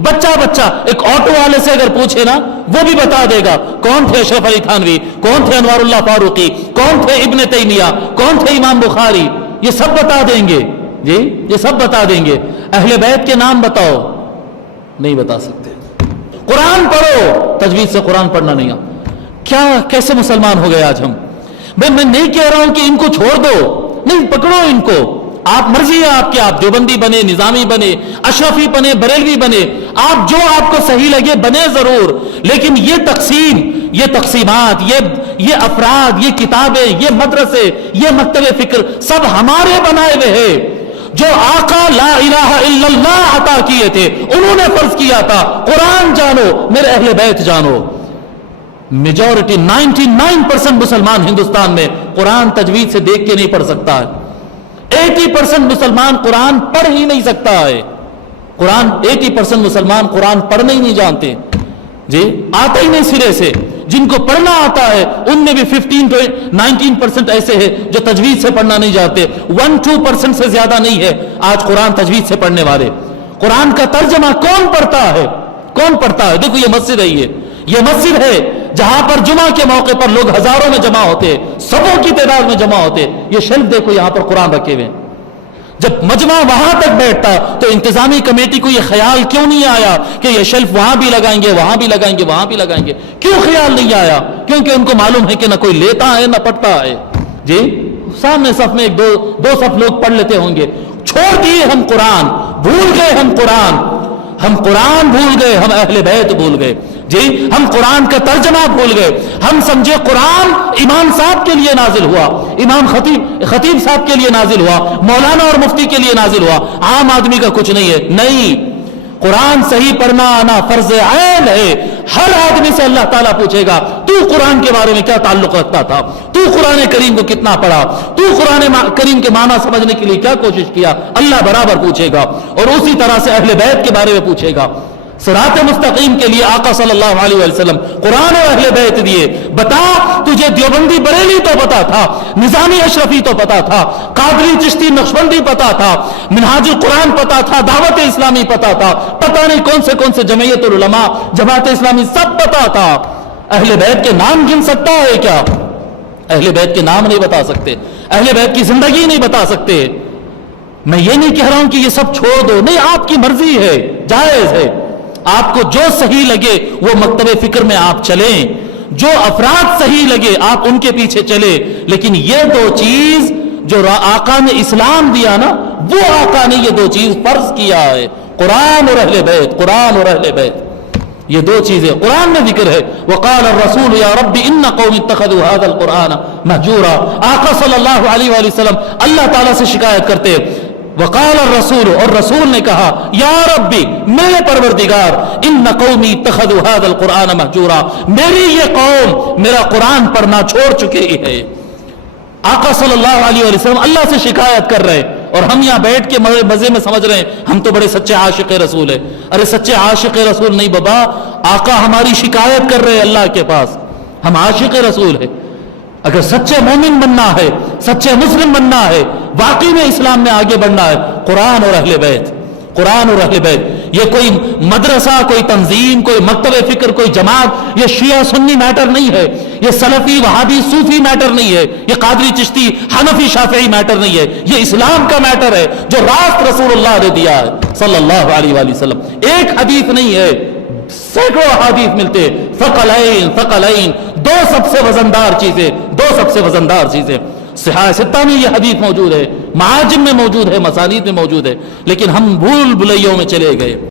بچہ بچہ ایک آٹو والے سے اگر پوچھے نا وہ بھی بتا دے گا کون تھے اشرف علی تھانوی، کون تھے انوار اللہ فاروقی، کون تھے ابن تیمیہ، کون تھے امام بخاری، یہ سب بتا دیں گے جی، یہ سب بتا دیں گے۔ اہل بیت کے نام بتاؤ، نہیں بتا سکتے۔ قرآن پڑھو، تجوید سے قرآن پڑھنا نہیں کیا کیسے مسلمان ہو گئے آج ہم؟ میں نہیں کہہ رہا ہوں کہ ان کو چھوڑ دو، نہیں، پکڑو ان کو، آپ مرضی ہے آپ کی، آپ دیوبندی بنے، نظامی بنے، اشرفی بنے، بریلوی بنے، آپ جو آپ کو صحیح لگے بنے ضرور، لیکن یہ تقسیم، یہ تقسیمات، یہ افراد، یہ کتابیں، یہ مدرسے، یہ مکتب فکر سب ہمارے بنائے ہوئے ہیں۔ جو آقا لا الہ الا اللہ عطا کیے تھے انہوں نے فرض کیا تھا قرآن جانو، میرے اہل بیت جانو۔ میجورٹی 99% مسلمان ہندوستان میں قرآن تجوید سے دیکھ کے نہیں پڑھ سکتا ہے۔ 80% مسلمان قرآن پڑھ ہی نہیں سکتا ہے۔ قرآن 80% مسلمان قرآن پڑھنے ہی نہیں جانتے جی، آتا ہی نہیں سرے سے۔ جن کو پڑھنا آتا ہے ان میں بھی 15-19% ایسے ہیں جو تجوید سے پڑھنا نہیں جانتے۔ 1-2% سے زیادہ نہیں ہے آج قرآن تجوید سے پڑھنے والے۔ قرآن کا ترجمہ کون پڑھتا ہے؟ کون پڑھتا ہے؟ دیکھو یہ مسجد ہے، یہ مسجد ہے جہاں پر جمعہ کے موقع پر لوگ ہزاروں میں جمع ہوتے، سبوں کی تعداد میں جمع ہوتے۔ یہ شیلف دیکھو یہاں پر قرآن رکھے ہوئے۔ جب مجمع وہاں تک بیٹھتا تو انتظامی کمیٹی کو یہ خیال کیوں نہیں آیا کہ یہ شیلف وہاں بھی لگائیں گے، وہاں بھی لگائیں گے، وہاں بھی لگائیں گے؟ کیوں خیال نہیں آیا؟ کیونکہ ان کو معلوم ہے کہ نہ کوئی لیتا ہے نہ پڑھتا ہے جی۔ سامنے صف میں ایک دو صف لوگ پڑھ لیتے ہوں گے۔ چھوڑ دیے ہم قرآن، بھول گئے ہم قرآن بھول گئے، ہم اہل بیت بھول گئے جی، ہم قرآن کا ترجمہ بھول گئے۔ ہم سمجھے قرآن امام صاحب کے لیے نازل ہوا، امام خطیب صاحب کے لیے نازل ہوا، مولانا اور مفتی کے لیے نازل ہوا، عام آدمی کا کچھ نہیں ہے۔ نہیں، قرآن صحیح پڑھنا آنا فرض عین ہے۔ ہر آدمی سے اللہ تعالیٰ پوچھے گا تو قرآن کے بارے میں کیا تعلق رکھتا تھا، تو قرآن کریم کو کتنا پڑھا، تو قرآن کریم کے معنی سمجھنے کے لیے کیا کوشش کیا، اللہ برابر پوچھے گا۔ اور اسی طرح سے اہل بیت کے بارے میں پوچھے گا۔ صراط مستقیم کے لیے آقا صلی اللہ علیہ وسلم قرآن اور اہل بیت دیے۔ بتا تجھے دیوبندی بریلی تو پتا تھا، نظامی اشرفی تو پتا تھا، قادری چشتی نقشبندی پتا تھا، منہاج القرآن پتا تھا، دعوت اسلامی پتا تھا، پتہ نہیں کون سے جمعیت العلماء، جماعت اسلامی سب پتا تھا۔ اہل بیت کے نام گن سکتا ہے کیا؟ اہل بیت کے نام نہیں بتا سکتے، اہل بیت کی زندگی نہیں بتا سکتے۔ میں یہ نہیں کہہ رہا ہوں کہ یہ سب چھوڑ دو، نہیں، آپ کی مرضی ہے، جائز ہے، آپ کو جو صحیح لگے وہ مکتب فکر میں آپ چلیں، جو افراد صحیح لگے آپ ان کے پیچھے چلے، لیکن یہ دو چیز جو آقا نے اسلام دیا نا، وہ آقا نے یہ دو چیز فرض کیا ہے، قرآن اور اہل بیت، قرآن اور اہل بیت، یہ دو چیزیں قرآن میں ذکر ہے۔ وقال الرسول یا رب ان قوم اتخذوا هذا القرآن مہجورا۔ آقا صلی اللہ علیہ وآلہ وسلم اللہ تعالیٰ سے شکایت کرتے، وقال الرسول، اور رسول نے کہا، یا ربی، میرے پروردگار، ان قومی اتخذوا هذا القرآن مہجورا، میری یہ قوم میرا قرآن پڑھنا چھوڑ چکی ہے۔ آقا صلی اللہ علیہ وسلم اللہ سے شکایت کر رہے، اور ہم یہاں بیٹھ کے مزے میں سمجھ رہے ہیں ہم تو بڑے سچے عاشق رسول ہیں۔ ارے سچے عاشق رسول نہیں بابا، آقا ہماری شکایت کر رہے اللہ کے پاس، ہم عاشق رسول ہیں۔ اگر سچے مومن بننا ہے، سچے مسلم بننا ہے، واقعی میں اسلام میں آگے بڑھنا ہے، قرآن اور اہل بیت، قرآن اور اہل بیت۔ یہ کوئی مدرسہ، کوئی تنظیم، کوئی مکتب فکر، کوئی جماعت، یہ شیعہ سنی میٹر نہیں ہے، یہ سلفی وہابی صوفی میٹر نہیں ہے، یہ قادری چشتی حنفی شافعی میٹر نہیں ہے، یہ اسلام کا میٹر ہے جو راست رسول اللہ نے دیا ہے صلی اللہ علیہ وآلہ وسلم۔ ایک حدیث نہیں ہے، سینکڑوں حدیث ملتے، ثقلین ثقلین، دو سب سے وزندار چیزیں، دو سب سے وزندار چیزیں۔ صحاح ستہ میں یہ حدیث موجود ہے، معاجم میں موجود ہے، مسانید میں موجود ہے، لیکن ہم بھول بھلیوں میں چلے گئے۔